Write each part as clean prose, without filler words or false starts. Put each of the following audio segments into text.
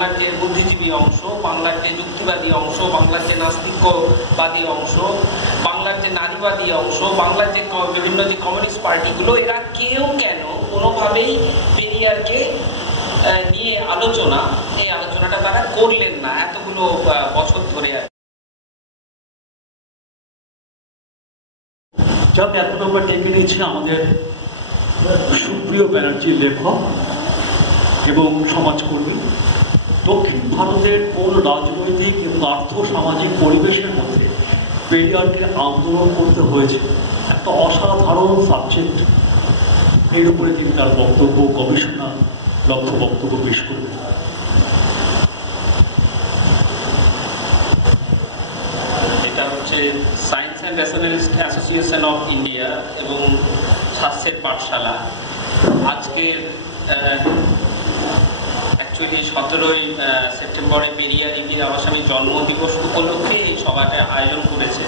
বাংলার যে বুদ্ধিজীবী অংশ, বাংলার যে যুক্তিবাদী অংশ, বাংলার যে নাস্তিকবাদী অংশ, বাংলার যে নারীবাদী অংশ, বাংলার যে বিভিন্ন যে কমিউনিস্ট পার্টিগুলো, এরা কেউ কেন কোনোভাবেই পেরিয়ারকে নিয়ে এই আলোচনাটা তারা করলেন না এতগুলো বছর ধরে। যাকে এখন আমরা ডেকে নিয়েছি আমাদের সুপ্রিয় ব্যানার্জির লেখক এবং সমাজকর্মী। দক্ষিণ ভারতের কোন রাজনৈতিক এবং আর্থ সামাজিক পরিবেশের মধ্যে পেরিয়ারকে আন্দোলন করতে হয়েছে, একটা অসাধারণ সাবজেক্ট। এর উপরে তিনি তার বক্তব্য, গবেষণা লব্ধ বক্তব্য পেশ করবেন। এটা হচ্ছে science and nationalist association of India এবং স্বাস্থ্যের পাঠশালা আজকের অ্যাকচুয়ালি 17ই সেপ্টেম্বরে পেরিয়ার ইভির আবাসামী জন্মদিবস উপলক্ষে এই সভাটা আয়োজন করেছে।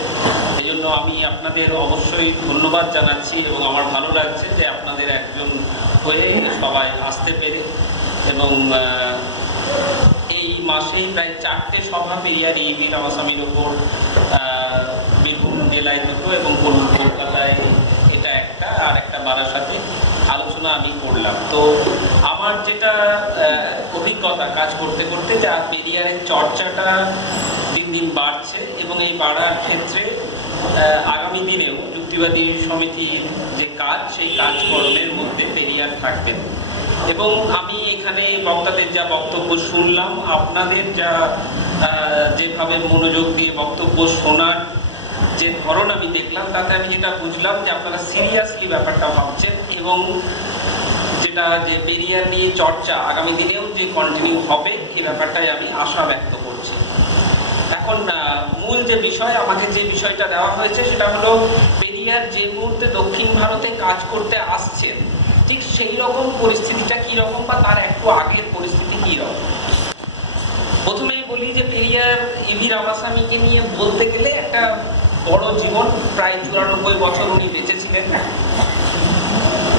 এই জন্য আমি আপনাদের অবশ্যই ধন্যবাদ জানাচ্ছি এবং আমার ভালো লাগছে যে আপনাদের একজন হয়ে সবাই আসতে পেরে। এবং এই মাসেই প্রায় 4টে সভা পেরিয়ার ইভির আবাসামীর ওপর বীরভূম জেলায় দুটো এবং কলকাতায় এটা একটা, আর একটা বারাসাতে আলোচনা আমি করলাম। তো আমার যেটা অভিজ্ঞতা কাজ করতে করতে, যা পেরিয়ারের চর্চাটা দিন দিন বাড়ছে এবং এই বাড়ার ক্ষেত্রে আগামী দিনেও যুক্তিবাদী সমিতির যে কাজ, সেই কাজকর্মের মধ্যে পেরিয়ার থাকবেন। এবং আমি এখানে বক্তাদের যা বক্তব্য শুনলাম, আপনাদের যেভাবে মনোযোগ দিয়ে বক্তব্য শোনার যে ধরন আমি দেখলাম, তাতে আমি যেটা বুঝলাম যে আপনারা সিরিয়াসলি ব্যাপারটা ভাবছেন এবং যেটা যে পেরিয়ার নিয়ে চর্চা আগামী দিনেও যে কন্টিনিউ হবে, এই ব্যাপারটাই আমি আশা ব্যক্ত করছি। এখন মূল যে বিষয়, আমাকে যে বিষয়টা দেওয়া হয়েছে সেটা হলো পেরিয়ার যে মুহূর্তে দক্ষিণ ভারতে কাজ করতে আসছেন, ঠিক সেই রকম পরিস্থিতিটা কিরকম বা তার একটু আগের পরিস্থিতি কিরকম। প্রথমেই বলি যে পেরিয়ার ইভির আবাসামীকে নিয়ে বলতে গেলে একটা বড় জীবন, প্রায় 94 বছর উনি বেঁচেছিলেন।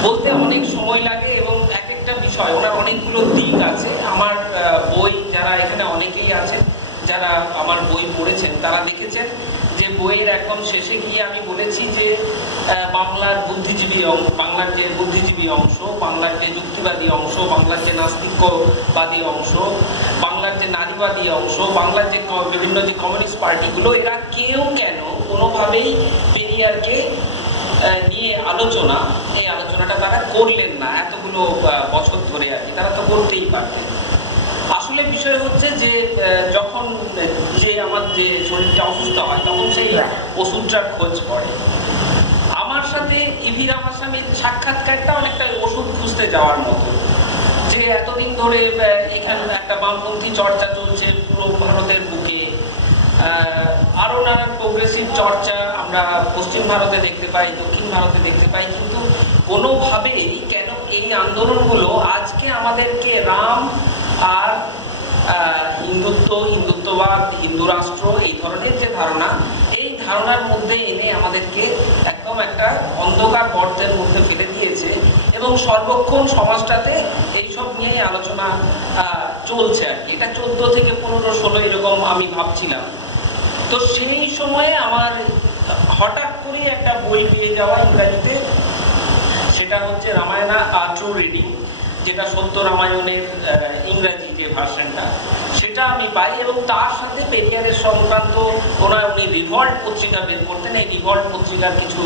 বলতে অনেক সময় লাগে এবং এক একটা বিষয়, ওনার অনেকগুলো দিক আছে। আমার বই, যারা এখানে অনেকেই আছেন যারা আমার বই পড়েছেন, তারা দেখেছেন যে বইয়ের একদম শেষে গিয়ে আমি বলেছি যে বাংলার বাংলার যে বুদ্ধিজীবী অংশ, বাংলার যে যুক্তিবাদী অংশ, বাংলার যে নাস্তিকবাদী অংশ, বাংলার যে নারীবাদী অংশ, বাংলার যে বিভিন্ন যে কমিউনিস্ট পার্টিগুলো, এরা কেউ কেন কোনোভাবেই পেরিয়ারকে নিয়ে এই আলোচনাটা তারা করলেন না এতগুলো বছর ধরে আর কি। তারা তো করতেই পারতেন। আসলে বিষয় হচ্ছে যে যখন আমার যে শরীরটা অসুস্থ হয়, তখন সেই ওষুধটার খোঁজ করে। আমার সাথে ইভির আবাসামীর সাক্ষাৎকারটা অনেকটা ওষুধ খুঁজতে যাওয়ার মতো, যে এতদিন ধরে এখানে একটা বামপন্থী চর্চা চলছে পুরো ভারতের বুকে, আরো নানান প্রোগ্রেসিভ চর্চা আমরা পশ্চিম ভারতে দেখতে পাই, দক্ষিণ ভারতে দেখতে পাই, কিন্তু কোনোভাবেই কেন এই আন্দোলনগুলো আজকে আমাদেরকে রাম আর হিন্দুত্ববাদ, হিন্দু রাষ্ট্র, এই ধরনের যে ধারণা, এই ধারণার মধ্যে এনে আমাদেরকে একদম একটা অন্ধকার গর্তের মধ্যে ফেলে দিয়েছে এবং সর্বক্ষণ সমাজটাতে এইসব নিয়ে আলোচনা চলছে আর কি। এটা 14 থেকে 15, 16 এরকম আমি ভাবছিলাম। তো সেই সময়ে আমার হঠাৎ করে একটা বই পেয়ে যাওয়া ইংরাজিতে, সেটা হচ্ছে রামায়ণা ট্রু রিডিং, যেটা সত্য রামায়ণের ইংরাজি যে ভার্সনটা, সেটা আমি পাই। এবং তার সাথে পেরিয়ারের সংক্রান্ত উনি রিভল্ট পত্রিকা বের করতেন, এই রিভল্ট পত্রিকার কিছু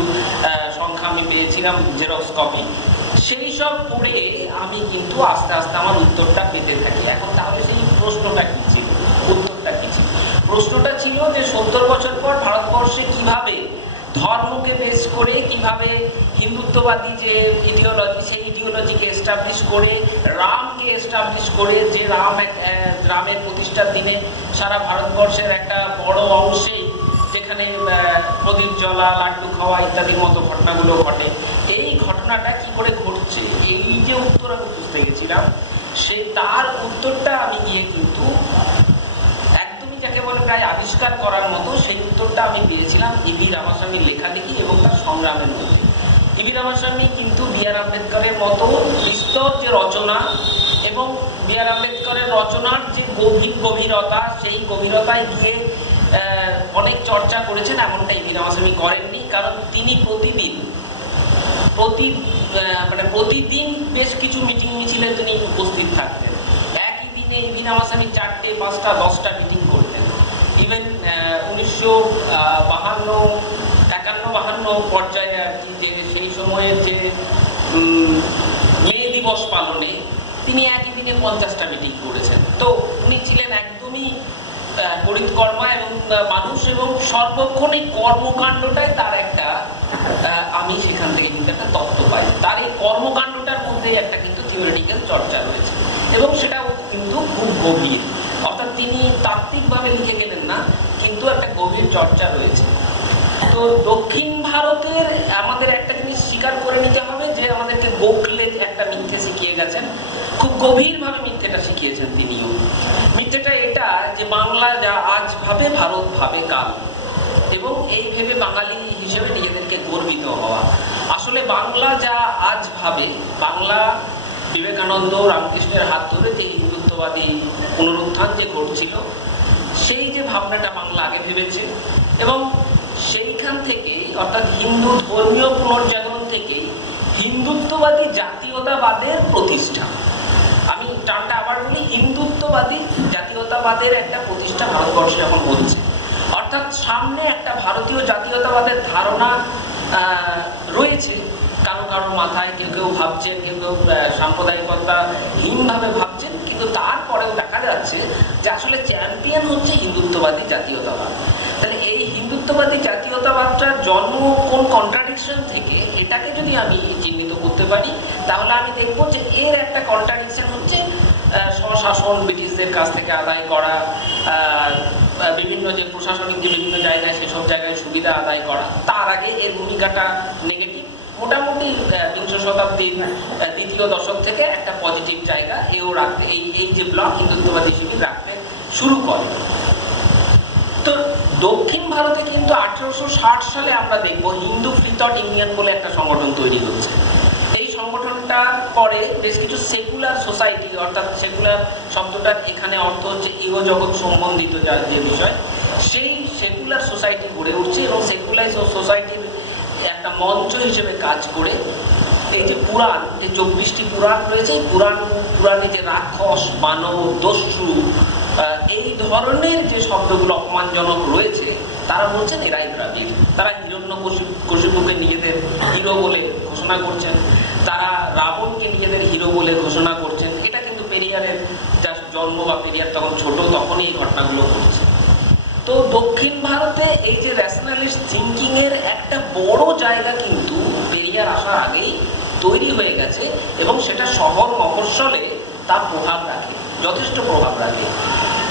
সংখ্যা আমি পেয়েছিলাম, জেরক্স কপি। সেই সব পড়ে আমি কিন্তু আস্তে আস্তে আমার উত্তরটা পেতে থাকি। এখন তাহলে সেই প্রশ্নটা কি ছিল, উত্তরটা কি ছিল? প্রশ্নটা ছিল যে 70 বছর পর ভারতবর্ষে কিভাবে ধর্মকে বেস করে, কিভাবে হিন্দুত্ববাদী যে ইডিওলজি, সেই ইডিওলজিকে এস্টাবলিশ করে, রামকে এস্টাবলিশ করে, যে রামের প্রতিষ্ঠার দিনে সারা ভারতবর্ষের একটা বড় অংশেই যেখানে প্রদীপ জ্বলা, লাড্ডু খাওয়া ইত্যাদির মতো ঘটনাগুলো ঘটে, এই ঘটনাটা কি করে ঘটছে, এই যে উত্তর আমি খুঁজতে গেছিলাম, তার উত্তরটা আমি গিয়ে কিন্তু যাকে বলে প্রায় আবিষ্কার করার মতো, সেই উত্তরটা আমি পেয়েছিলাম ইভি রামাস্বামীর লেখালেখি এবং তার সংগ্রামের মধ্যে। ইভি রামাস্বামী কিন্তু বি আর আম্বেদকরের মতো বিস্তর যে রচনা এবং বি.আর. আম্বেদকরের রচনার যে গভীরতা, সেই গভীরতায় গিয়ে অনেক চর্চা করেছেন এমনটাই বীর রামাস্বামী করেননি। কারণ তিনি প্রতিদিন বেশ কিছু মিটিং মিছিলে তিনি উপস্থিত থাকতেন। একই দিনে বীর রামাস্বামী 4টে, 5টা, 10টা মিটিং করতেন। ইভেন 1952 পর্যায়ে আর কি, যে সেই সময়ের যে মে দিবস পালনে তিনি একই দিনে 50টা মিটিং করেছেন। তো উনি ছিলেন একদমই পরিকর্মা এবং মানুষ, এবং সর্বক্ষণ এই কর্মকাণ্ডটাই তার একটা, আমি সেখান থেকে কিন্তু একটা তত্ত্ব পাই। তার এই কর্মকাণ্ডটার মধ্যে একটা কিন্তু থিওরিটিক্যাল চর্চা রয়েছে, এবং সেটাও কিন্তু খুব গভীর। অর্থাৎ তিনি তাত্ত্বিকভাবে লিখে গেলেন না, কিন্তু একটা গভীর চর্চা রয়েছে। তো দক্ষিণ ভারতের আমাদের একটা জিনিস স্বীকার করে নিতে হবে, যে আমাদেরকে গোখলে একটা মিথ্যে শিখিয়ে গেছেন, খুব গভীরভাবে মিথ্যেটা শিখিয়েছেন তিনিও। মিথ্যেটা এটা যে বাংলা যা আজ ভাবে ভারত ভাবে কাল, এবং এই ভেবে বাঙালি হিসেবে নিজেদেরকে গর্বিত হওয়া। আসলে বাংলা যা আজ ভাবে, বাংলা বিবেকানন্দ, রামকৃষ্ণের হাত ধরে যে হিন্দুত্ববাদী পুনরুত্থান যে ঘটছিল, সেই যে ভাবনাটা বাংলা আগে ভেবেছে, এবং সেইখান থেকে অর্থাৎ হিন্দু ধর্মীয় পুনর্জাগরণ থেকে হিন্দুত্ববাদী জাতীয়তাবাদের প্রতিষ্ঠা। আমি টার্মটা আবার বলি, হিন্দুত্ববাদী জাতীয়তাবাদের একটা প্রতিষ্ঠা ভারতবর্ষে এখন হচ্ছে। অর্থাৎ সামনে একটা ভারতীয় জাতীয়তাবাদের ধারণা রয়েছে কারো কারো মাথায়, কেউ কেউ ভাবছেন, কেউ কেউ সাম্প্রদায়িকতাহীনভাবে ভাবছেন, কিন্তু তারপরেও দেখা যাচ্ছে যে আসলে চ্যাম্পিয়ন হচ্ছে হিন্দুত্ববাদী জাতীয়তাবাদ। তাহলে এই হিন্দুত্ববাদী জাতীয়তাবাদটার জন্ম কোন কন্ট্রাডিকশন থেকে, এটাকে যদি আমি চিহ্নিত করতে পারি, তাহলে আমি দেখবো যে এর একটা কন্ট্রাডিকশন হচ্ছে স্বশাসন ব্রিটিশদের কাছ থেকে আদায় করা, বিভিন্ন যে প্রশাসনিক যে বিভিন্ন জায়গায় সেসব জায়গায় সুবিধা আদায় করা। তার আগে এর ভূমিকাটা নেগেটিভ। মোটামুটি বিংশ শতাব্দীর দ্বিতীয় দশক থেকে একটা পজিটিভ জায়গা এও রাখতে, এই যে ব্লক হিন্দুত্ববাদী শিবির রাখতে শুরু করে। তো দক্ষিণ ভারতে কিন্তু 1860 সালে আমরা দেখবো হিন্দু ফ্রি থট ইউনিয়ন বলে একটা সংগঠন তৈরি হচ্ছে। এই সংগঠনটার পরে বেশ কিছু সেকুলার সোসাইটি, অর্থাৎ সেকুলার শব্দটার এখানে অর্থ হচ্ছে ইহজগৎ সম্বন্ধিত যে বিষয়, সেই সেকুলার সোসাইটি গড়ে উঠছে, এবং সেকুলার সোসাইটির একটা মঞ্চ হিসেবে কাজ করে এই যে পুরাণ, যে 24টি পুরাণ রয়েছে, এই পুরাণে যে রাক্ষস, বানর, দস্যু, এই ধরনের যে শব্দগুলো অপমানজনক রয়েছে, তারা বলছেন এরাই দ্রাবিড়। তারা হিরণ্যকশিপুকে নিজেদের হিরো বলে ঘোষণা করছেন, তারা রাবণকে নিজেদের হিরো বলে ঘোষণা করছেন। এটা কিন্তু পেরিয়ারের যা জন্ম, বা পেরিয়ার তখন ছোট, তখনই এই ঘটনাগুলো ঘটছে। তো দক্ষিণ ভারতে এই যে ন্যাশনালিস্ট থিঙ্কিং এর একটা বড় জায়গা কিন্তু পেরিয়ার আসার আগেই তৈরি হয়ে গেছে, এবং সেটা শহর মফস্বলে তার প্রভাব রাখে, যথেষ্ট প্রভাব রাখে।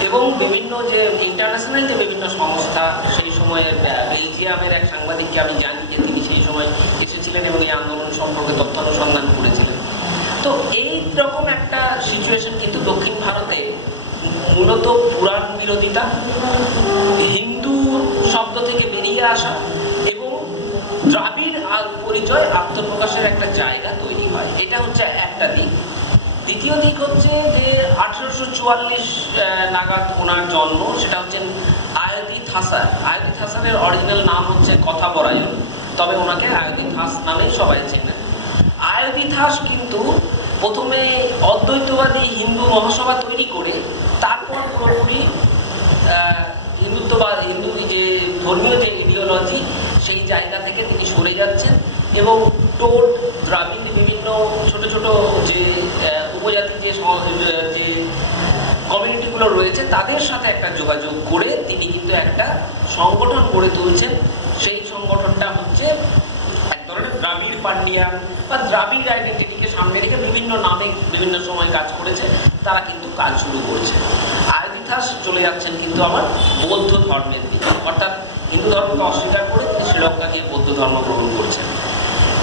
এবং বিভিন্ন যে ইন্টারন্যাশনাল যে বিভিন্ন সংস্থা, সেই সময়ে বেলজিয়ামের এক সাংবাদিককে আমি জানি যে তিনি সেই সময় এসেছিলেন এবং এই আন্দোলন সম্পর্কে তথ্য অনুসন্ধান করেছিলেন। তো এই রকম একটা সিচুয়েশন কিন্তু দক্ষিণ ভারতে মূলত পুরাণ বিরোধিতা, হিন্দু শব্দ থেকে বেরিয়ে আসা, এবং দ্রাবিড় পরিচয় আত্মপ্রকাশের একটা জায়গা তৈরি হয়। এটা হচ্ছে একটা দিক। দ্বিতীয় দিক হচ্ছে যে 1844 নাগাদ ওনার জন্ম, সেটা হচ্ছে আয়োধিত হাসান। আয়োধিত হাসানের অরিজিনাল নাম হচ্ছে কথা বরায়ন, তবে ওনাকে আয়োধিত হাস নামেই সবাই চেনেন। আয়োধিত হাস কিন্তু প্রথমে অদ্বৈতবাদী হিন্দু মহাসভা তৈরি করে, তারপর পুরোপুরি হিন্দুত্ববাদ, হিন্দু যে ধর্মীয় যে ইডিওলজি, সেই জায়গা থেকে তিনি সরে যাচ্ছেন, এবং টোট, দ্রাবিড়, বিভিন্ন ছোট ছোট যে উপজাতি যে কমিউনিটিগুলো রয়েছে, তাদের সাথে একটা যোগাযোগ করে তিনি কিন্তু একটা সংগঠন গড়ে তুলছেন। সেই সংগঠনটা হচ্ছে এক ধরনের দ্রাবিড় পান্ডিয়ান বা দ্রাবিড় আইডেন্টিটিকে সামনে রেখে বিভিন্ন নামে বিভিন্ন সময় কাজ করেছে, তারা কিন্তু কাজ শুরু করছে। আয়োধিত হাস চলে যাচ্ছেন কিন্তু আমার বৌদ্ধ ধর্মের দিকে, অর্থাৎ হিন্দু ধর্মকে অস্বীকার করে তিনি শ্রীলঙ্কা গিয়ে বৌদ্ধ ধর্ম গ্রহণ করছেন।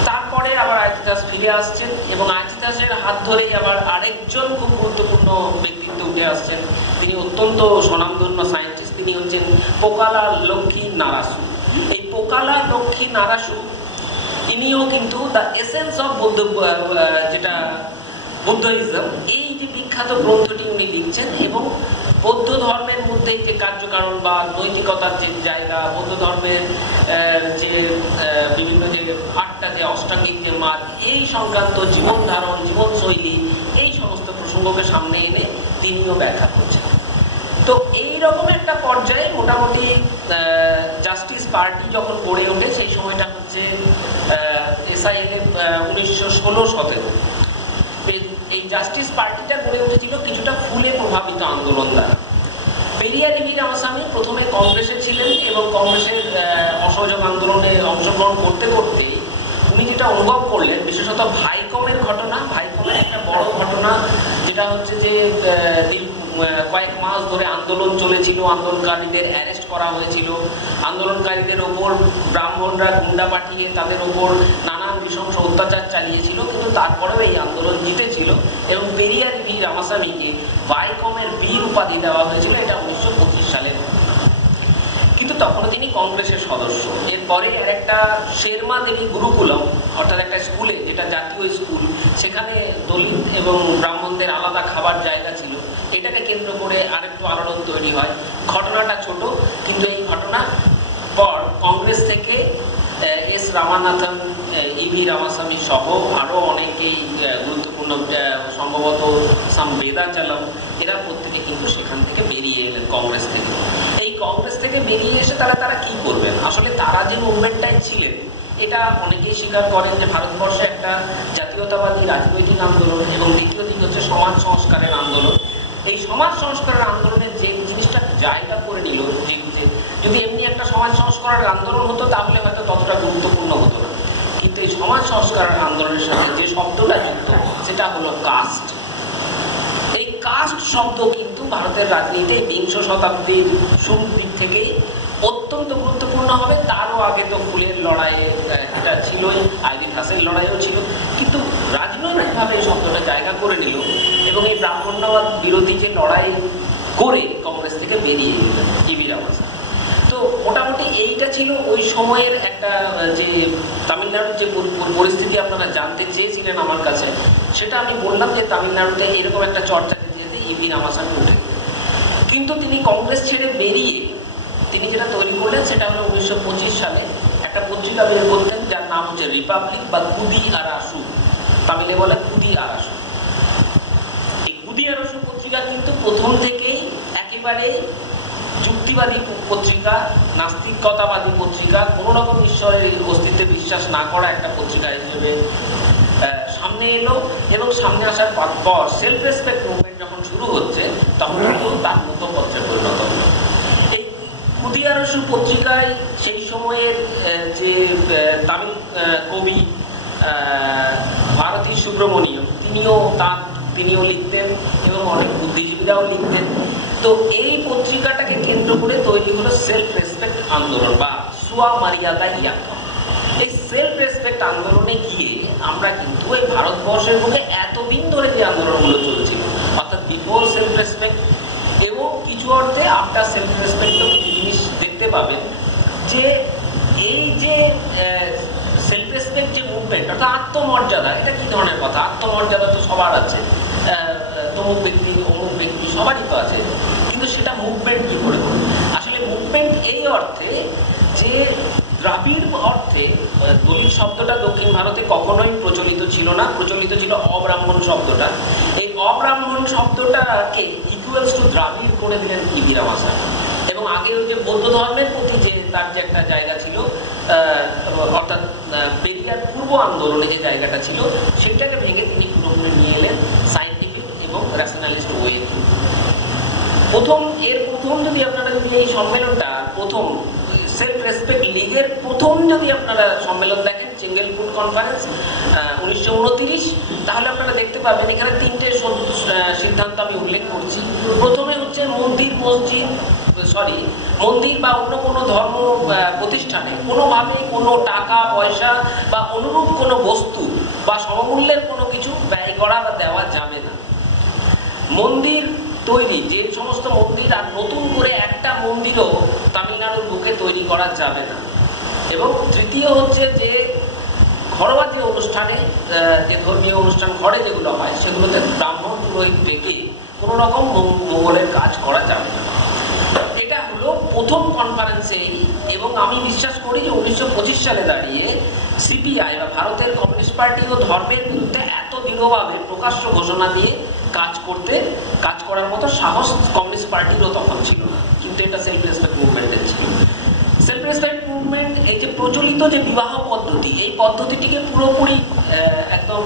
তারপরে আবার আয়োধিত হাস ফিরে আসছেন, এবং আয়োধিত হাসের হাত ধরেই আবার আরেকজন খুব গুরুত্বপূর্ণ ব্যক্তিত্ব উঠে আসছেন। তিনি অত্যন্ত স্বনামধন্য সায়েন্টিস্ট, তিনি হচ্ছেন পোকালা লক্ষ্মী নারাসু। এই পোকালা লক্ষ্মী নারাসু ইনিও কিন্তু দ্য এসেন্স অফ বৌদ্ধ, যেটা বুদ্ধিজম, এই যে বিখ্যাত গ্রন্থটি উনি লিখছেন এবং বৌদ্ধ ধর্মের মধ্যে যে কার্যকারণ বা নৈতিকতার যে জায়গা, বৌদ্ধ ধর্মের যে বিভিন্ন যে 8টা যে অষ্টাঙ্গিক যে মার্গ, এই সংক্রান্ত জীবন ধারণ, জীবনশৈলী, এই সমস্ত প্রসঙ্গকে সামনে এনে তিনিও ব্যাখ্যা করছেন। তো এইরকম একটা পর্যায়ে মোটামুটি জাস্টিস পার্টি যখন গড়ে ওঠে, সেই সময়টা হচ্ছে SIL 1916-17। এই জাস্টিস পার্টিটা গড়ে উঠেছিল কিছুটা ফুলে প্রভাবিত আন্দোলন দ্বারা। পেরিয়ার ইভি রামাস্বামী প্রথমে কংগ্রেসে ছিলেন এবং কংগ্রেসের অসহযোগ আন্দোলনে অংশগ্রহণ করতে করতে উনি যেটা অনুভব করলেন, বিশেষত ভাইকমের ঘটনা, ভাইকমের একটা বড় ঘটনা যেটা হচ্ছে যে কয়েক মাস ধরে আন্দোলন চলেছিল, আন্দোলনকারীদের অ্যারেস্ট করা হয়েছিল, আন্দোলনকারীদের ওপর ব্রাহ্মণরা গুন্ডা পাঠিয়ে তাদের ওপর নানান নৃশংস অত্যাচার চালিয়েছিল, কিন্তু তারপরেও এই আন্দোলন জিতেছিল এবং পেরিয়ার ইভি রামাস্বামীকে ভাইকমের বীর উপাধি দেওয়া হয়েছিল। এটা 1925 সালে। কিন্তু তখনও তিনি কংগ্রেসের সদস্য। এরপরে আর একটা শেরমা দেবী গুরুকুলম, অর্থাৎ একটা স্কুলে, যেটা জাতীয় স্কুল, সেখানে দলিত এবং ব্রাহ্মণদের আলাদা খাবার জায়গা ছিল, এটাকে কেন্দ্র করে আরেকটু আলোড়ন তৈরি হয়। ঘটনাটা ছোট, কিন্তু এই ঘটনার পর কংগ্রেস থেকে এস রামানাথন, ইভি রামাস্বামী সহ আরো অনেকেই গুরুত্বপূর্ণ, সম্ভবত সাম বেদাচালম, এরা প্রত্যেকে কিন্তু সেখান থেকে বেরিয়ে এলেন কংগ্রেস থেকে। এই কংগ্রেস থেকে বেরিয়ে এসে তারা কি করবেন? আসলে তারা যে মুভমেন্টটাই ছিলেন, এটা অনেকেই স্বীকার করেন যে ভারতবর্ষে একটা জাতীয়তাবাদী রাজনৈতিক আন্দোলন এবং দ্বিতীয় দিক হচ্ছে সমাজ সংস্কারের আন্দোলন। এই সমাজ সংস্কারের আন্দোলনের যে জিনিসটা জায়গা করে নিল, যদি এমনি একটা সমাজ সংস্কারের আন্দোলন হতো তাহলে হয়তো ততটা গুরুত্বপূর্ণ হতো না, কিন্তু এই সমাজ সংস্কারের আন্দোলনের সাথে যে শব্দটা যুক্ত, সেটা হলো কাস্ট। এই কাস্ট শব্দ কিন্তু ভারতের রাজনীতিতে 20 শতাব্দীর শুরুর দিক থেকেই অত্যন্ত গুরুত্বপূর্ণ হবে। তারও আগে তো ফুলের লড়াইয়ে এটা ছিলই, আইভি ঘাসের লড়াইও ছিল, কিন্তু রাজনৈতিকভাবে এই শব্দটা জায়গা করে নিল এবং এই ব্রাহ্মণ্যবাদ বিরোধী যে লড়াই করে কংগ্রেস থেকে বেরিয়ে এলেন ইভি রামাস্বামী। তো মোটামুটি এইটা ছিল ওই সময়ের একটা, যে তামিলনাড়ুর যে পরিস্থিতি আপনারা জানতে চেয়েছিলেন আমার কাছে, সেটা আমি বললাম যে তামিলনাড়ুতে এরকম একটা চর্চা যেতে ইভি রামাস্বামী উঠে। কিন্তু তিনি কংগ্রেস ছেড়ে বেরিয়ে তিনি যেটা তৈরি করলেন সেটা হলো 1925 সালে একটা পত্রিকা বের করতেন, যার নাম হচ্ছে রিপাবলিক বা কুদি আরাসু, তামিলে বলে কুদি আরাসু। এই কুদি আরাসু পত্রিকা কিন্তু প্রথম থেকেই একেবারে যুক্তিবাদী পত্রিকা, নাস্তিকতাবাদী পত্রিকা, কোন রকম ঈশ্বরের অস্তিত্বে বিশ্বাস না করা একটা পত্রিকা হিসেবে সামনে এলো এবং সামনে আসার পর সেলফ রেসপেক্ট মুভমেন্ট যখন শুরু হচ্ছে তখন তার মতো পত্রে পরিণত হলো। এই কুদি আরাসু পত্রিকায় সেই সময়ের যে তামিল কবি ভারতী সুব্রমণিয়ম, তিনিও লিখতেন এবং অনেক বুদ্ধিজীবীরাও লিখতেন। তো এই পত্রিকাটাকে কেন্দ্র করে তৈরি হলো সেলফ রেসপেক্ট আন্দোলন বা সুয়া মারিয়াদা ইয়াকম। এই সেলফ রেসপেক্ট আন্দোলনে গিয়ে আমরা কিন্তু এই ভারতবর্ষের মধ্যে এতদিন ধরে যে আন্দোলনগুলো চলছিল, অর্থাৎ বিফোর সেলফ রেসপেক্ট এবং কিছু অর্থে আফটার সেলফ রেসপেক্টও কিছু জিনিস দেখতে পাবেন, যে এই যে সেলফ রেসপেক্ট যে মুভমেন্ট, অর্থাৎ আত্মমর্যাদা, এটা কি ধরনের কথা? আত্মমর্যাদা তো সবার আছে, তমুক ব্যক্তি অমুক ব্যক্তি সবারই তো আছে, কিন্তু সেটা মুভমেন্ট কি করে হবে? আসলে মুভমেন্ট এই অর্থে যে দ্রাবিড় অর্থে দলিত শব্দটা দক্ষিণ ভারতে কখনোই প্রচলিত ছিল না, প্রচলিত ছিল অব্রাহ্মণ শব্দটা। এই অব্রাহ্মণ শব্দটাকে ইকুয়ালস টু দ্রাবিড় করে দিলেন ইভি রামাস্বামী। এবং আগে ওই যে বৌদ্ধ ধর্মের প্রতি যে তার যে একটা জায়গা ছিল, অর্থাৎ পেরিয়ার পূর্ব আন্দোলনে যে জায়গাটা ছিল, সেটাকে ভেঙে তিনি পুরোপুরি নিয়ে এলেন সায়েন্টিফিক এবং ন্যাশনালিস্ট ওয়ে। প্রথম যদি আপনারা এই সম্মেলনটা প্রথম সেলফ রেসপেক্ট লিগের প্রথম যদি আপনারা সম্মেলন দেখেন, চেঙ্গেলপুট কনফারেন্স 1929, তাহলে আপনারা দেখতে পাবেন এখানে 3টে সিদ্ধান্ত আমি উল্লেখ করছি। প্রথমে হচ্ছে মন্দির বা অন্য কোনো ধর্ম প্রতিষ্ঠানে কোনোভাবে কোনো টাকা পয়সা বা অনুরূপ কোনো বস্তু বা সমমূল্যের কোনো কিছু ব্যয় করা বা দেওয়া যাবে না। মন্দির তৈরি, যে সমস্ত মন্দির, আর নতুন করে একটা মন্দিরও তামিলনাড়ুর বুকে তৈরি করা যাবে না। এবং তৃতীয় হচ্ছে যে ঘরোয়া যে অনুষ্ঠানে, যে ধর্মীয় অনুষ্ঠান ঘরে যেগুলো হয়, সেগুলোতে ব্রাহ্মণ পুরোহিত ডেকে কোনো রকম মঙ্গলের কাজ করা যাবে না। এটা হলো প্রথম কনফারেন্সেই, এবং আমি বিশ্বাস করি যে 1925 সালে দাঁড়িয়ে সিপিআই বা ভারতের কমিউনিস্ট পার্টিও ধর্মের বিরুদ্ধে এত দৃঢ়ভাবে প্রকাশ্য ঘোষণা দিয়ে কাজ করার মতো সাহস কমিউনিস্ট পার্টিরও তখন ছিল না, কিন্তু এটা সেলফ রেসপেক্ট মুভমেন্টের ছিল। সেলফ রেসপেক্ট মুভমেন্ট এই যে প্রচলিত যে বিবাহ পদ্ধতি, এই পদ্ধতিটিকে পুরোপুরি একদম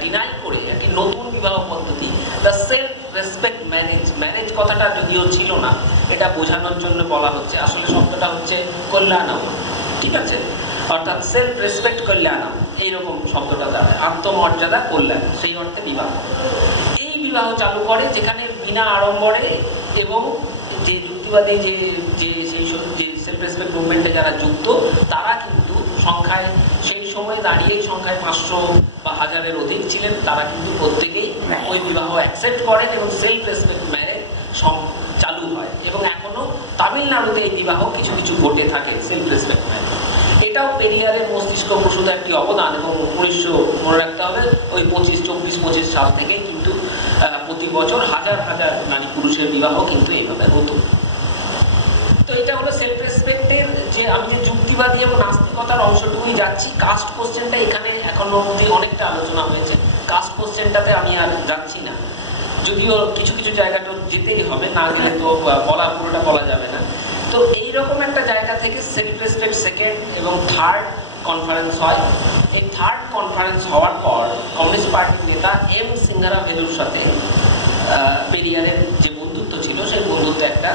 ডিনাই করে একটি নতুন বিবাহ পদ্ধতি, দ্য সেলফ রেসপেক্ট ম্যারেজ কথাটা যদিও ছিল না, এটা বোঝানোর জন্য বলা হচ্ছে, আসলে শব্দটা হচ্ছে কল্যাণম, ঠিক আছে, অর্থাৎ সেলফ রেসপেক্ট কল্যাণম, এইরকম শব্দটা দাঁড়ায়, আত্মমর্যাদা কল্যাণ, সেই অর্থে বিবাহ। এই বিবাহ চালু করে যেখানে বিনা আড়ম্বরে, এবং যে যুক্তিবাদী যে সেলফ রেসপেক্ট মুভমেন্টে যারা যুক্ত তারা কিন্তু সংখ্যায় সেই সময় দাঁড়িয়ে সংখ্যায় 500 বা 1000-এর অধিক ছিলেন, তারা কিন্তু প্রত্যেকেই ওই বিবাহ অ্যাকসেপ্ট করেন এবং সেলফ রেসপেক্ট ম্যারেজ চালু হয়। এবং এখনো তামিলনাড়ুতে এই বিবাহ কিছু কিছু ঘটে থাকে সেলফ রেসপেক্ট ম্যারেজ। এটাও পেরিয়ারের মস্তিষ্ক প্রসূত একটি অবদান, এবং 1900 মনে রাখতে হবে ওই 24-25 সাল থেকে কিন্তু প্রতি বছর হাজার হাজার নারী পুরুষের বিবাহ কিন্তু এইভাবে হতো। তো এটা হলো সেলফ রেসপেক্টের যে আমি যে যুক্তিবাদী এবং নাস্তিকতার অংশটুকুই যাচ্ছি। কাস্ট কোশ্চেনটা এখানে এখনো অবধি অনেকটা আলোচনা হয়েছে, কাস্ট কোশ্চেনটাতে আমি আর যাচ্ছি না, যদিও কিছু কিছু জায়গাটা যেতেই হবে, না গেলে তো পুরোটা বলা যাবে না। তো এইরকম একটা জায়গা থেকে সেলফ রেসপেক্ট সেকেন্ড এবং থার্ড কনফারেন্স হয়। এই থার্ড কনফারেন্স হওয়ার পর কমিউনিস্ট পার্টির নেতা এম সিঙ্গারা ভেলুর সাথে পেরিয়ারের যে বন্ধুত্ব ছিল, সেই বন্ধুত্ব একটা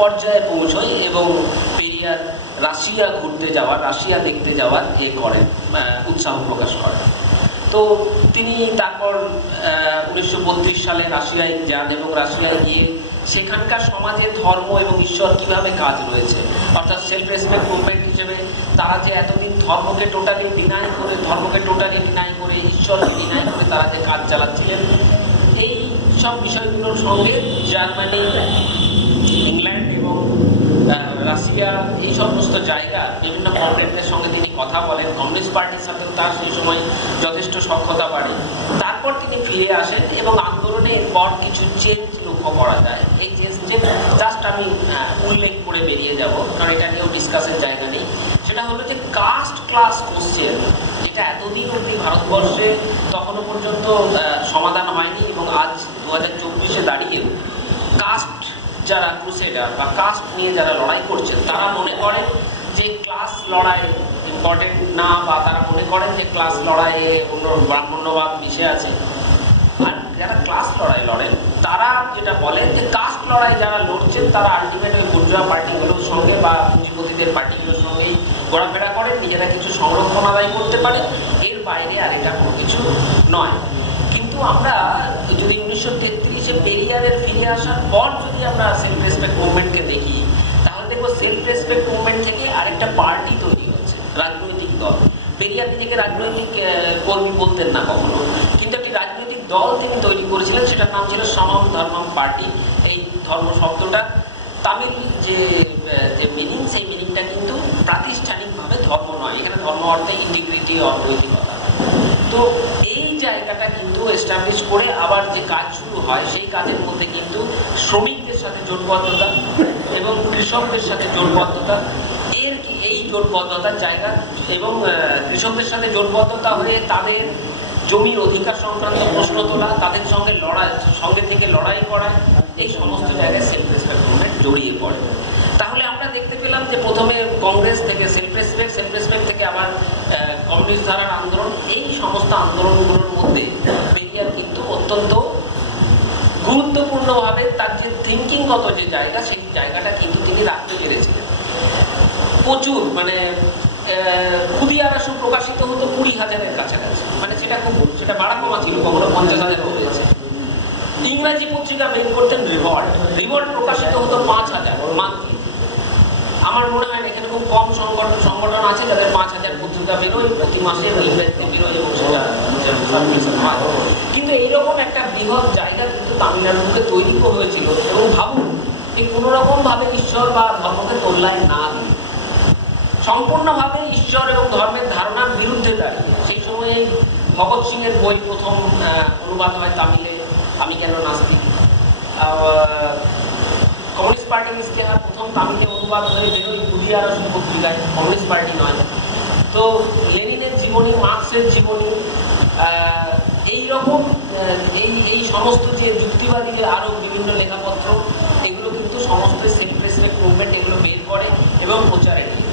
পর্যায়ে পৌঁছয়, এবং পেরিয়ার রাশিয়া রাশিয়া দেখতে যাওয়ার করেন, উৎসাহ প্রকাশ করেন। তো তিনি তারপর 1932 সালে রাশিয়ায় যান, এবং রাশিয়ায় গিয়ে সেখানকার সমাজে ধর্ম এবং ঈশ্বর কিভাবে কাজ রয়েছে, অর্থাৎ সেলফ রেসপেক্ট মুভমেন্ট হিসেবে তারা যে এতদিন ধর্মকে টোটালি ডিনাই করে ঈশ্বরকে ডিনাই করে তারা যে কাজ চালাচ্ছিলেন, এই সব বিষয়গুলোর সঙ্গে জার্মানি, ইংল্যান্ড এবং রাশিয়া, এই সমস্ত জায়গা বিভিন্ন কমরেডদের সঙ্গে তিনি কথা বলেন। কমিউনিস্ট পার্টির সাথে তার সেই সময় যথেষ্ট সখ্যতা বাড়ে। তারপর তিনি ফিরে আসেন এবং আন্দোলনের পর কিছু চেঞ্জ লক্ষ্য করা যায়। এই চেঞ্জ জাস্ট আমি উল্লেখ করে বেরিয়ে যাব, কারণ এটা নিয়েও ডিসকাসের জায়গা নেই। সেটা হলো যে কাস্ট ক্লাস কোশ্চেন, যেটা এতদিন অবধি ভারতবর্ষে তখনও পর্যন্ত সমাধান হয়নি, এবং আজ 2024-এ দাঁড়িয়ে কাস্ট যারা ক্রুসেডার বা কাস্ট নিয়ে যারা লড়াই করছেন, তারা মনে করেন যে ক্লাস লড়াই ইম্পর্টেন্ট না, বা তারা মনে করেন যে ক্লাস লড়াইয়ে অন্য ব্রাহ্মণ্যবাদ মিশে আছে। আর যারা ক্লাস লড়াই লড়েন তারা যেটা বলেন যে কাস্ট লড়াই যারা লড়ছেন তারা আলটিমেট ওই বুর্জোয়া পার্টিগুলোর সঙ্গে বা পুঁজিপতিদের পার্টিগুলোর সঙ্গেই ঘোরাফেরা করেন, নিজেরা কিছু সংরক্ষণ আদায় করতে পারে, এর বাইরে আর এটা কোনো কিছু নয়। কিন্তু আমরা যদি 1933-এ পেরিয়ারের ফিরে আসার পর যদি আমরা সেলফ রেসপেক্ট মুভমেন্টকে দেখি, তাহলে দেখবো সেলফ রেসপেক্ট মুভমেন্ট থেকে আরেকটা পার্টি তৈরি হচ্ছে, রাজনৈতিক দল। পেরিয়ার নিজেকে রাজনৈতিক কর্মী বলতেন না কখনো, কিন্তু একটি রাজনৈতিক দল তিনি তৈরি করেছিলেন, সেটার নাম ছিল সমম ধর্মম পার্টি। এই ধর্ম শব্দটা তামিল যে মিনিং, সেই মিনিংটা কিন্তু প্রাতিষ্ঠানিকভাবে ধর্ম নয়, এখানে ধর্ম অর্থে ইন্টিগ্রিটি, অদ্বৈতিকতা। তো এই জায়গাটা কিন্তু এস্টাবলিশ করে আবার যে কাজ শুরু হয়, সেই কাজের মধ্যে কিন্তু শ্রমিকদের সাথে জোটবদ্ধতা এবং কৃষকদের সাথে জোটবদ্ধতা, এই জোটবদ্ধতার জায়গা, এবং কৃষকদের সাথে জোটবদ্ধতা হয়ে তাদের জমির অধিকার সংক্রান্ত প্রশ্ন তোলা, তাদের সঙ্গে থেকে লড়াই করা, এই সমস্ত জায়গায় সেলফ রেসপেক্ট মুভমেন্ট জড়িয়ে পড়ে। তাহলে আমরা দেখতে পেলাম যে প্রথমে কংগ্রেস থেকে সেলফ রেসপেক্ট থেকে আবার কমিউনিস্ট ধারার আন্দোলন, এই সমস্ত আন্দোলনগুলোর মধ্যে পেরিয়ার কিন্তু অত্যন্ত গুরুত্বপূর্ণভাবে তার যে থিঙ্কিংগত যে জায়গা, সেই জায়গাটা কিন্তু তিনি রাখতে পেরেছিলেন। প্রচুর খুদিয়ারাসু প্রকাশিত হতো 20,000-এর কাছাকাছি, সেটা বাড়া কমা ছিল, কখনো 50,000 হয়েছে। ইংরাজি পত্রিকা বের করতেন রিভল্ট প্রকাশিত হতো 5,000 মান্থলি। আমার মনে হয় এখানে খুব কম সংগঠন আছে যাদের 5,000 পত্রিকা বেরোয় প্রতি মাসে, ইংরেজিতে বেরোয়, এবং সেটা কিন্তু এইরকম একটা বৃহৎ জায়গা কিন্তু তামিলনাড়ুকে তৈরি হয়েছিল। এবং ভাবুন, এই কোন রকম ভাবে ঈশ্বর বা ধর্মকে তোল্লায় না দিয়ে সম্পূর্ণভাবে ঈশ্বর এবং ধর্মের ধারণার বিরুদ্ধে দাঁড়িয়ে, সেই সময়ে ভগৎ সিং এর বই প্রথম অনুবাদ হয় তামিলে, আমি কেন নাস্তিক। কমিউনিস্ট পার্টির ইশতেহার প্রথম তামিলে অনুবাদ হয়ে বেরোয় গুলিয়ার পত্রিকায়, কমিউনিস্ট পার্টি নয়। তো লেনিনের জীবনী, মার্কসের জীবনী, এইরকম এই সমস্ত যে যুক্তিবাদী যে আরো বিভিন্ন লেখাপত্র, এগুলো কিন্তু সমস্ত সেলফ রেসপেক্ট মুভমেন্ট এগুলো বের করে এবং প্রচারে নিয়ে।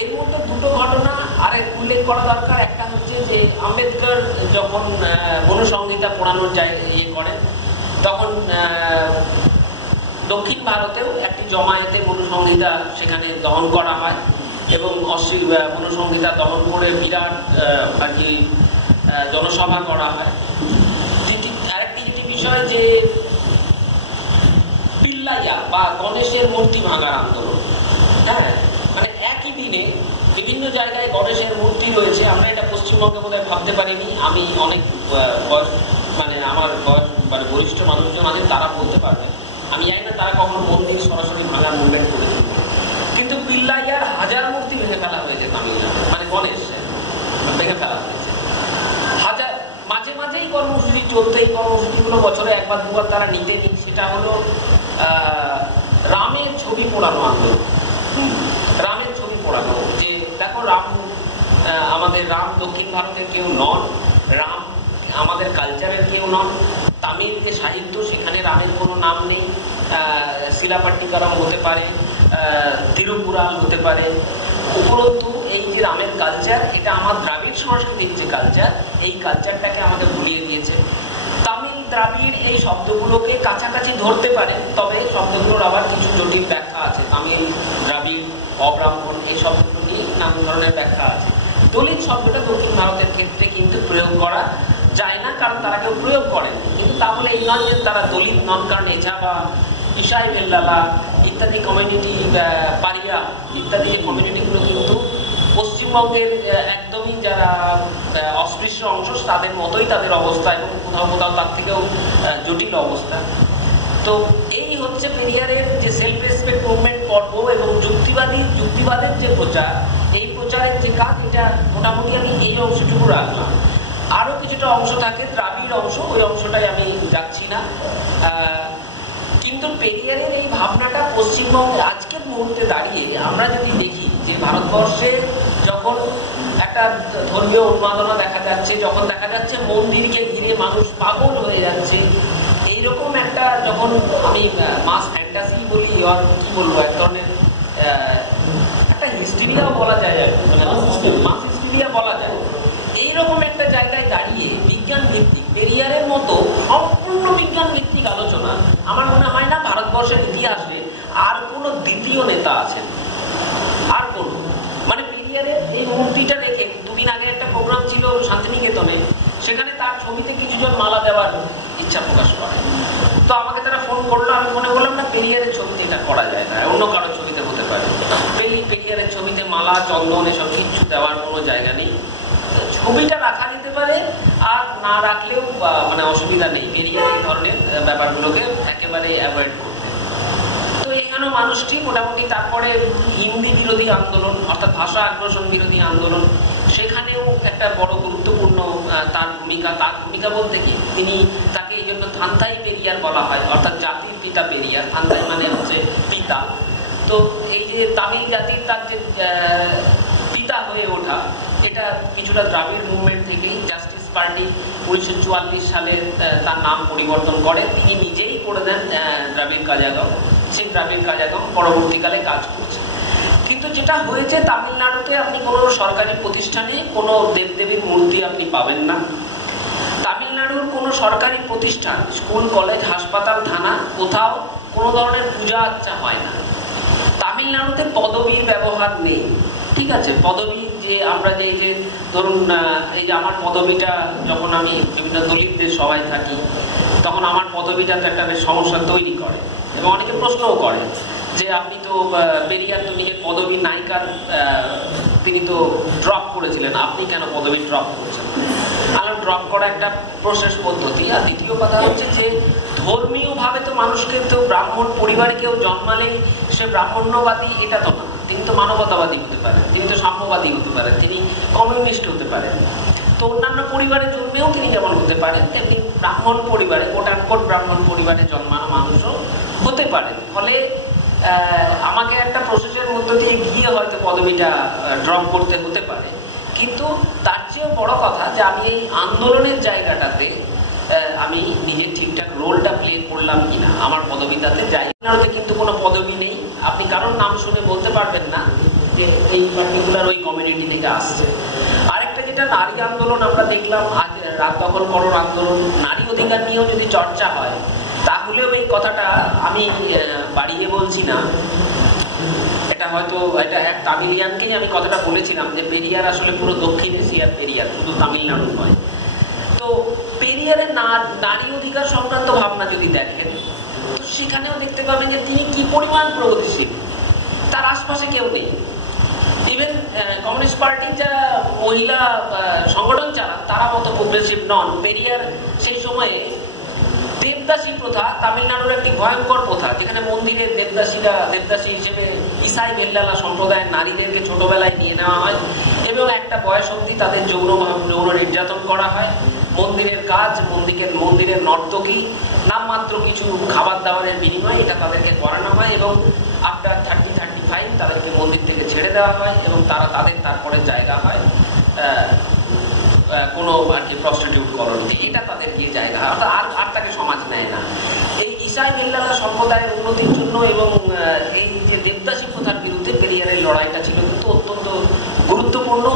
এর মধ্যে দুটো ঘটনা আর উল্লেখ করা দরকার। একটা হচ্ছে যে আম্বেদকর যখন মনুসংহিতা পড়ানোর ইয়ে করেন, তখন দক্ষিণ ভারতেও একটি জমায়েতে মনুসংহিতা সেখানে দহন করা হয় এবং মনুসংহিতা দহন করে বিরাট আর কি জনসভা করা হয়। আরেকটি যেটি বিষয় যে পিল্লাইয়া বা গণেশের মূর্তি ভাঙার আন্দোলন, হ্যাঁ, মানে একই দিনে বিভিন্ন জায়গায় গণেশের মূর্তি রয়েছে। আমরা এটা পশ্চিমবঙ্গে বোধহয় ভাবতে পারিনি। আমি অনেক বয়স, মানে আমার বয়স মানে বরিষ্ঠ মানুষজন আছেন, তারা বলতে পারবে। আমি জানি না তারা কখনো মন্দির সরাসরি ভাঙার মুভমেন্ট করেছিল, কিন্তু পিল্লাইয়ার 1000 মূর্তি ভেঙে ফেলা হয়েছে তামিলনাড়ু, মানে গণেশ ভেঙে ফেলা হয়েছে। মাঝে মাঝে এই কর্মসূচি চলতে, এই কর্মসূচিগুলো বছরে একবার দুবার তারা নিতে নিন। সেটা হলো রামের ছবি পোড়ানো আন্দোলন। রামের ছবি পোড়ানো, যে দেখো রাম, আমাদের রাম দক্ষিণ ভারতের কেউ নন, রাম আমাদের কালচারের কেউ নন। তামিল যে সাহিত্য, সেখানে রামের কোনো নাম নেই। শিলাপাট্টিকারাম হতে পারে, তিরুপুরাল হতে পারে, উপরন্তু এই যে রামের কালচার, এটা আমার দ্রাবিড় সংস্কৃতির যে কালচার, এই কালচারটাকে আমাদের ভুলিয়ে দিয়েছে। তামিল দ্রাবিড় এই শব্দগুলোকে কাছাকাছি ধরতে পারে, তবে শব্দগুলোর আবার কিছু জটিল ব্যাখ্যা আছে। তামিল, দ্রাবিড়, অব্রাহ্মণ এই শব্দগুলো নিয়ে নানা ধরনের ব্যাখ্যা আছে। দলিত শব্দটা দক্ষিণ ভারতের ক্ষেত্রে কিন্তু প্রয়োগ করা যায় না, কারণ তারা কেউ প্রয়োগ করেন। কিন্তু তা বলে এই নয় যে তারা দলিত নন, কারণ এজা বা ইসাই বেল্লালা ইত্যাদি কমিউনিটি, পারিয়া ইত্যাদি যে কমিউনিটিগুলো কিন্তু পশ্চিমবঙ্গের একদমই যারা অস্পৃশ্য অংশ, তাদের মতোই তাদের অবস্থা, এবং কোথাও কোথাও তার থেকেও জটিল অবস্থা। তো এই হচ্ছে পেরিয়ারের যে সেলফ রেসপেক্ট মুভমেন্ট পর্ব এবং যুক্তিবাদের যে প্রচার, এই প্রচারের যে কাজ, এটা মোটামুটি আমি এই অংশটুকু রাখলাম। আরো কিছুটা অংশ থাকে দ্রাবিড় অংশ, ওই অংশটাই আমি যাচ্ছি না। কিন্তু পেরিয়ারের এই ভাবনাটা পশ্চিমবঙ্গে আজকের মুহূর্তে দাঁড়িয়ে আমরা যদি দেখি যে ভারতবর্ষে যখন একটা ধর্মীয় উন্মাদনা দেখা যাচ্ছে, যখন দেখা যাচ্ছে মন্দিরকে ঘিরে মানুষ পাগল হয়ে যাচ্ছে, এইরকম একটা যখন আমি মাস ফ্যান্টাসি বলি, আর কি বলবো, এক ধরনের একটা হিস্টেরিয়াও বলা যায়, মানে মাস হিস্টেরিয়া বলা যায়, এইরকম একটা জায়গায় দাঁড়িয়ে বিজ্ঞান ভিত্তিক পেরিয়ারের মতো সম্পূর্ণ বিজ্ঞান ভিত্তিক আলোচনা, আমার মনে হয় না ভারতবর্ষের ইতিহাসে আর কোনো দ্বিতীয় নেতা আছেন। আর কোন, মানে পেরিয়ারের এই মূর্তিটা রেখে, দুদিন আগে একটা প্রোগ্রাম ছিল শান্তিনিকেতনে, সেখানে তার ছবিতে কিছুজন মালা দেওয়ার ইচ্ছা প্রকাশ করে। তো আমাকে তারা ফোন করলো, আমি মনে করলাম না, পেরিয়ারের ছবিতে এটা করা যায় না, অন্য কারো ছবিতে হতে পারে। পেরিয়ারের ছবিতে মালা, চন্দন এসব কিছু দেওয়ার কোনো জায়গা নেই। ছবিটা রাখা যেতে পারে, আর না রাখলেও মানে অসুবিধা নেই। পেরিয়ার এই ধরনের ব্যাপারগুলোকে একেবারে অ্যাভয়েড করবে। তো এখানেও মানুষটি মোটামুটি, তারপরে হিন্দি বিরোধী আন্দোলন, অর্থাৎ ভাষা আগ্রাসন বিরোধী আন্দোলন, সেখানেও একটা বড় গুরুত্বপূর্ণ তার ভূমিকা বলতে কি, তাকে এই জন্য থান্তাই পেরিয়ার বলা হয়, অর্থাৎ জাতির পিতা পেরিয়ার। থান্তাই মানে হচ্ছে পিতা। তো এই যে তামিল জাতির তার যে পিতা হয়ে ওঠা, এটা কিছুটা দ্রাবিড় মুভমেন্ট থেকেই। জাস্টিস পার্টি 1944 সালে তার নাম পরিবর্তন করে, তিনি নিজেই করে দেন দ্রাবিড় কাজাগম। সেই দ্রাবিড় কাজাগম পরবর্তীকালে কাজ করছে। কিন্তু যেটা হয়েছে, তামিলনাড়ুতে আপনি কোনো সরকারি প্রতিষ্ঠানে কোনো দেবদেবীর মূর্তি আপনি পাবেন না। তামিলনাড়ুর কোনো সরকারি প্রতিষ্ঠান, স্কুল, কলেজ, হাসপাতাল, থানা, কোথাও কোনো ধরনের পূজা আর্চা হয় না। তামিলনাড়ুতে পদবীর ব্যবহার নেই, ঠিক আছে? পদবী যে আমরা যে এই যে ধরুন, এই যে আমার পদবীটা, যখন আমি বিভিন্ন দলিতদের সভায় থাকি, তখন আমার পদবীটা তো একটা সমস্যা তৈরি করে, এবং অনেকে প্রশ্নও করে যে আপনি তো পেরিয়ার তো নিজের পদবী নায়িকার, তিনি তো ড্রপ করেছিলেন, আপনি কেন পদবী ড্রপ করছেন? আর ড্রপ করা একটা প্রসেস পদ্ধতি। আর দ্বিতীয় কথা হচ্ছে যে ধর্মীয়ভাবে তো মানুষকে তো ব্রাহ্মণ পরিবারে কেউ জন্মালেই সে ব্রাহ্মণ্যবাদী এটা তো না। তিনি তো মানবতাবাদী হতে পারেন, তিনি তো সাম্যবাদী হতে পারেন, তিনি কমিউনিস্ট হতে পারেন। তো তো অন্যান্য পরিবারে জন্মেও তিনি যেমন হতে পারেন, তেমনি ব্রাহ্মণ পরিবারে, কোট আনকোট ব্রাহ্মণ পরিবারে জন্মানো মানুষও হতে পারেন। ফলে আমাকে একটা প্রসেসের মধ্য দিয়ে গিয়ে হয়তো পদবিটা ড্রপ করতে হতে পারে, কিন্তু তার চেয়েও বড় কথা যে আমি এই আন্দোলনের জায়গাটাতে আমি নিজের ঠিকঠাক রোলটা প্লে করলাম কিনা। আমার পদবিটাতে জায়গাতে কিন্তু কোনো পদবি নেই, আপনি কারোর নাম শুনে বলতে পারবেন না যে এই পার্টিকুলার ওই কমিউনিটি থেকে আসছে। আরেকটা যেটা নারী আন্দোলন আমরা দেখলাম, আজ রাত দখলকরণ আন্দোলন, নারী অধিকার নিয়েও যদি চর্চা হয় তাহলেও এই কথাটা আমি বাড়িয়ে বলছি না, এটা হয়তো এটা এক তামিলিয়ানকেই আমি কথাটা বলেছিলাম যে পেরিয়ার আসলে পুরো দক্ষিণ এশিয়ার পেরিয়ার, শুধু তামিলনাড়ু নয়। তো পেরিয়ারের নারী অধিকার সংক্রান্ত ভাবনা যদি দেখেন তো সেখানেও দেখতে পাবেন যে তিনি কি পরিমাণ প্রগতিশীল, তার আশপাশে কেউ নেই। ইভেন কমিউনিস্ট পার্টির যারা মহিলা সংগঠন চালান তারা মতো প্রোগ্রেসিভ নন। পেরিয়ার সেই সময়ে দেবদাসী প্রথা, তামিলনাড়ুর একটি ভয়ঙ্কর প্রথা, যেখানে মন্দিরের দেবদাসী হিসেবে ইসাই ভেল্লালা সম্প্রদায়ের নারীদেরকে ছোটবেলায় নিয়ে নেওয়া হয় এবং একটা বয়স অবধি তাদের যৌন নির্যাতন করা হয়। মন্দিরের কাজ, মন্দিরের নর্তকী, নামমাত্র কিছু খাবার দাবারের বিনিময়ে এটা তাদেরকে করানো হয় এবং আফটার 30-35 তাদেরকে মন্দির থেকে ছেড়ে দেওয়া হয় এবং তাদের তারপরে জায়গা হয় কোনো আর কি প্রস্টিটিউট কলোনিতে, এটা তাদের গিয়ে জায়গা হয়, অর্থাৎ আর তাকে সমাজ নেয় না। এই ইসাই ভেল্লালা সম্প্রদায়ের উন্নতির জন্য এবং এই যে দেবদাসী প্রথার বিরুদ্ধে পেরিয়ারের লড়াইটা ছিল কিন্তু অত্যন্ত গুরুত্বপূর্ণ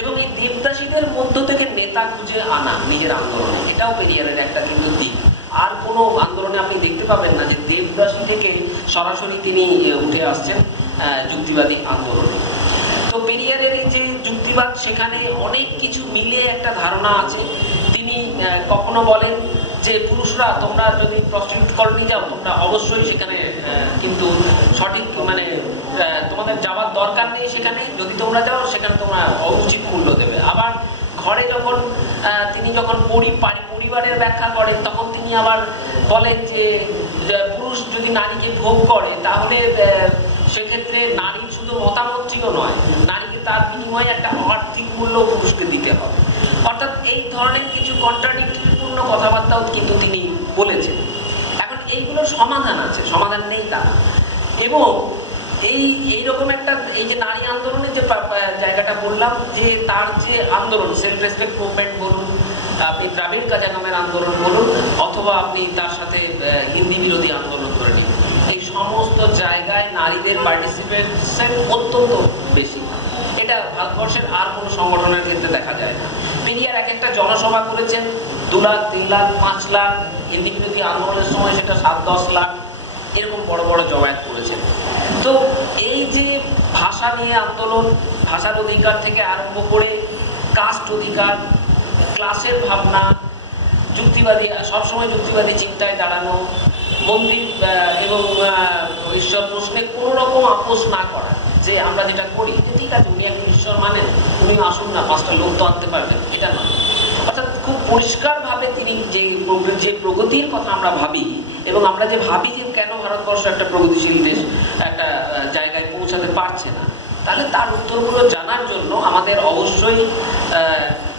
এবং এই দেবদাসীদের মধ্য থেকে নেতা খুঁজে আনা নিজের আন্দোলনে, এটাও পেরিয়ারের একটা কিন্তু দিক। আর কোনো আন্দোলনে আপনি দেখতে পাবেন না যে দেবদাসী থেকে সরাসরি তিনি উঠে আসছেন যুক্তিবাদী আন্দোলনে। তো পেরিয়ারের এই যে যুক্তিবাদ, সেখানে অনেক কিছু মিলে একটা ধারণা আছে। তিনি কখনো বলেন যে পুরুষরা তোমরা যদি প্রস্টিটিউট কলোনি যাও তোমরা অবশ্যই সেখানে কিন্তু সঠিক মানে তোমাদের যাওয়ার দরকার নেই, সেখানে যদি তোমরা যাও সেখানে তোমরা উচিত মূল্য দেবে। আবার ঘরে তিনি যখন পরিবারের ব্যাখ্যা করেন তখন তিনি আবার বলেন যে পুরুষ যদি নারীকে ভোগ করে তাহলে সেক্ষেত্রে নারীর শুধু মতামতটিও নয়, নারীকে তার বিনিময়ে একটা আর্থিক মূল্য পুরুষকে দিতে হবে। অর্থাৎ এই ধরনের কিছু কন্ট্রাডিক্টরিপূর্ণ কথাবার্তাও কিন্তু তিনি বলেছেন। এখন এইগুলোর সমাধান আছে, সমাধান নেই তা না। এবং এইরকম একটা এই যে নারী আন্দোলনের যে জায়গাটা বললাম, যে তার যে আন্দোলন সেলফ রেসপেক্ট মুভমেন্ট বলুন, আপনি দ্রাবিড় কাজাগমের আন্দোলন বলুন, অথবা আপনি তার সাথে হিন্দি বিরোধী আন্দোলন করে নিন, এই সমস্ত জায়গায় নারীদের পার্টিসিপেশন অত্যন্ত বেশি। এটা ভারতবর্ষের আর কোনো সংগঠনের ক্ষেত্রে দেখা যায় না। পেরিয়ার এক একটা জনসভা করেছেন 2 লাখ, 3 লাখ, 5 লাখ, হিন্দি বিরোধী আন্দোলনের সময় সেটা 7-10 লাখ, এরকম বড় বড় জমায়েত করেছেন। তো এই যে ভাষা নিয়ে আন্দোলন, ভাষার অধিকার থেকে আরম্ভ করে কাস্ট অধিকার, ক্লাসের ভাবনা, যুক্তিবাদী, সবসময় যুক্তিবাদী চিন্তায় দাঁড়ানো, মন্দির এবং ঈশ্বর প্রশ্নে কোনো রকম আপোষ না করা, যে আমরা যেটা করি ঠিক আছে উনি একজন ঈশ্বর মানেন, উনি আসুন না 5টা লোক তো আনতে পারবেন, এটা নয়। অর্থাৎ খুব পরিষ্কারভাবে তিনি যে প্রগতির কথা আমরা ভাবি এবং আমরা যে ভাবি যে কেন ভারতবর্ষ একটা প্রগতিশীল দেশ একটা জায়গায় পৌঁছাতে পারছে না, তাহলে তার উত্তরগুলো জানার জন্য আমাদের অবশ্যই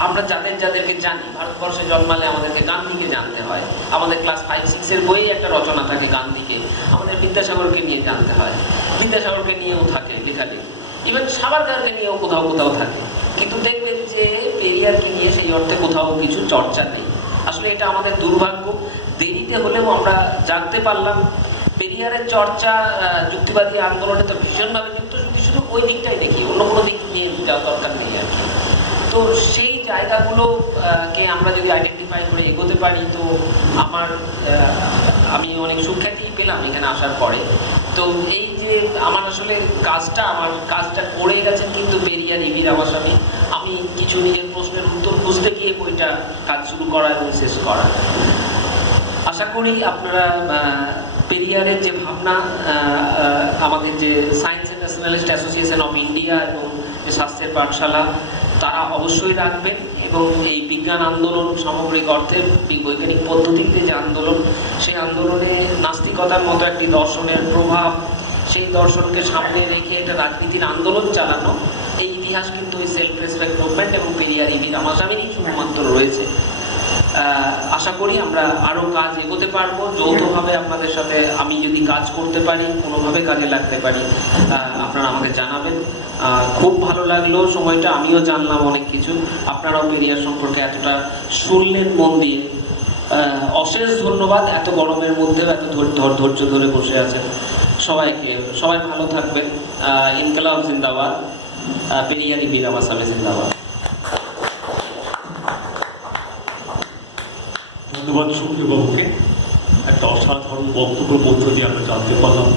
আমরা যাদেরকে জানি, ভারতবর্ষে জন্মালে আমাদেরকে গান্ধীকে জানতে হয়, আমাদের ক্লাস 5-6 বইয়ে একটা রচনা থাকে গান্ধীকে, আমাদের বিদ্যাসাগরকে নিয়ে জানতে হয়, বিদ্যাসাগরকে নিয়েও থাকে লেখালেখি, ইভেন সাভারকারকে নিয়েও কোথাও কোথাও থাকে, কিন্তু দেখবেন যে পেরিয়ারকে নিয়ে সেই অর্থে কোথাও কিছু চর্চা নেই। আসলে এটা আমাদের দুর্ভাগ্য। দেরিতে হলেও আমরা জানতে পারলাম। পেরিয়ারের চর্চা যুক্তিবাদী আন্দোলনে তো ভীষণভাবে যুক্ত, শুধু ওই দিকটাই দেখি, অন্য কোনো দিক নিয়ে যাওয়ার দরকার নেই আর কি। তো সেই জায়গাগুলোকে আমরা যদি আইডেন্টিফাই করে এগোতে পারি তো আমি অনেক সুখ্যাতি পেলাম এখানে আসার পরে। তো এই যে আমার কাজটা করে গেছেন কিন্তু পেরিয়ার এগিয়ে আওয়াসামি, আমি কিছু নিজের প্রশ্নের উত্তর খুঁজতে গিয়ে বইটা কাজ শুরু করা এবং শেষ করা। আশা করি আপনারা পেরিয়ারের যে ভাবনা, আমাদের যে science and nationalist association of India এবং যে স্বাস্থ্যের পাঠশালা, তারা অবশ্যই রাখবেন এবং এই বিজ্ঞান আন্দোলন সামগ্রিক অর্থে বৈজ্ঞানিক পদ্ধতিতে যে আন্দোলন, সেই আন্দোলনে নাস্তিকতার মতো একটি দর্শনের প্রভাব সেই দর্শনকে সামনে রেখে এটা রাজনীতির আন্দোলন চালানো, এই ইতিহাস কিন্তু ওই সেলফ রেসপেক্ট মুভমেন্ট এবং পেরিয়ার ইভি রামাস্বামীরই শুধুমাত্র রয়েছে। আশা করি আমরা আরো কাজ এগোতে পারবো যৌথভাবে আপনাদের সাথে। আমি যদি কাজ করতে পারি, কোনোভাবে কাজে লাগতে পারি, আপনারা আমাকে জানাবেন। খুব ভালো লাগলো সময়টা, আমিও জানলাম অনেক কিছু, আপনারাও পেরিয়ার সম্পর্কে এতটা শুনলেন মন দিয়ে। অশেষ ধন্যবাদ, এত গরমের মধ্যেও এত ধৈর্য ধরে বসে আছেন সবাইকে। সবাই ভালো থাকবেন। ইনকলাব জিন্দাবাদ, পেরিয়ার ইভি রামাস্বামী জিন্দাবাদ। ধন্যবাদ সুপ্রিয় বাবুকে, একটা অসাধারণ বক্তব্যের মধ্য দিয়ে আমরা জানতে পারলাম